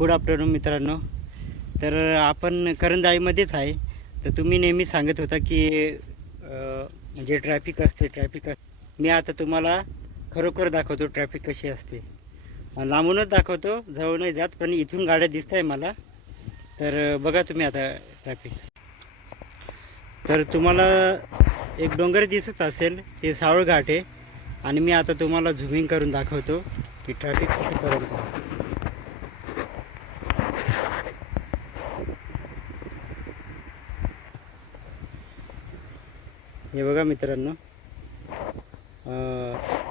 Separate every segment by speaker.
Speaker 1: Good afternoon मित्रांनो. तर आपण करंजाळीमध्येच आहे. तर तुम्ही नेहमी सांगत होता की म्हणजे ट्रॅफिक असते ट्रॅफिक मी आता तुम्हाला खरोखर दाखवतो ट्रॅफिक कशी असते. लांबूनच दाखवतो जवळ नाही जात पण इथून गाड्या दिसत आहे मला. तर बघा तुम्ही आता ट्रॅफिक. तर तुम्हाला एक डोंगर दिसत असेल ते सावळ घाट आहे. आणि मी आता तुम्हाला झुमिंग करून दाखवतो की ट्रॅफिक कुठेपर्यंत हे बघा मित्रांनो.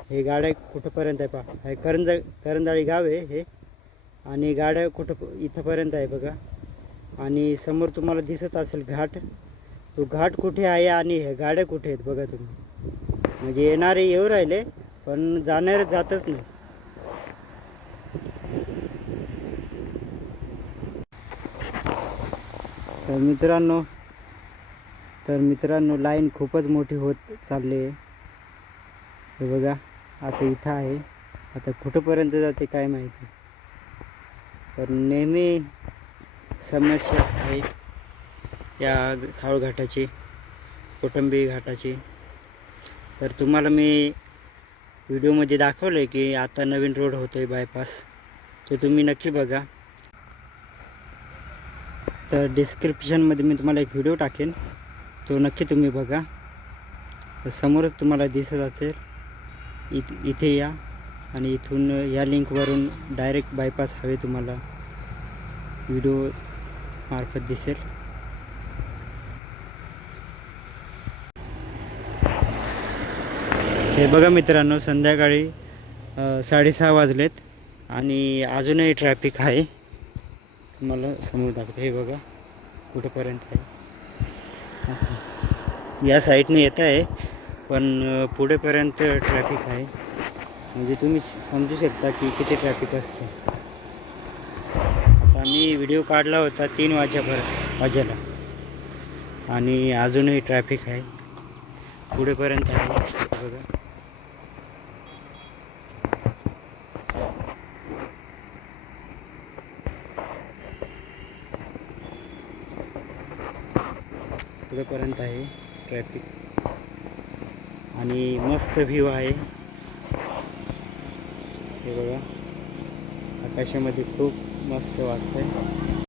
Speaker 1: हे गाड्या कुठंपर्यंत आहे पहा. हे करंजा करंजाळी गाव आहे हे. आणि गाड्या कुठं इथंपर्यंत आहे बघा. आणि समोर तुम्हाला दिसत असेल घाट. तो घाट कुठे आहे आणि हे गाड्या कुठे आहेत बघा तुम्ही. म्हणजे येणारे येऊ राहिले पण जाणारे जातच नाही. तर मित्रांनो तर मित्रांनो लाईन खूपच मोठी होत चालली आहे. हे बघा आता इथं आहे. आता कुठंपर्यंत जाते काय माहिती. तर नेहमी समस्या आहे या सावळ घाटाची कोटंबी घाटाची. तर तुम्हाला मी व्हिडिओमध्ये दाखवलं आहे की आता नवीन रोड होतो आहे बायपास तो तुम्ही नक्की बघा. तर डिस्क्रिप्शनमध्ये मी तुम्हाला एक व्हिडिओ टाकेन. तो नक्की तुम्ही बघा. समोरच तुम्हाला दिसत असेल इथ इथे या आणि इथून या लिंकवरून डायरेक्ट बायपास हवे तुम्हाला. व्हिडिओ मार्फत दिसेल. हे बघा मित्रांनो संध्याकाळी साडेसहा वाजलेत आणि अजूनही ट्रॅफिक आहे. तुम्हाला समोर दाखवतो. हे बघा कुठंपर्यंत आहे. या साईडने येत आहे पण पुढेपर्यंत ट्रॅफिक आहे. म्हणजे तुम्ही समजू शकता की किती ट्रॅफिक असते. आता मी व्हिडिओ काढला होता तीन वाजेपर्यंत वाजेला. आणि अजूनही ट्रॅफिक आहे. पुढेपर्यंत आहे. बघा. इकडंपर्यंत आहे ट्रॅफिक. आणि मस्त व्ह्यू आहे. हे बघा आकाशामध्ये खूप मस्त वाटतंय.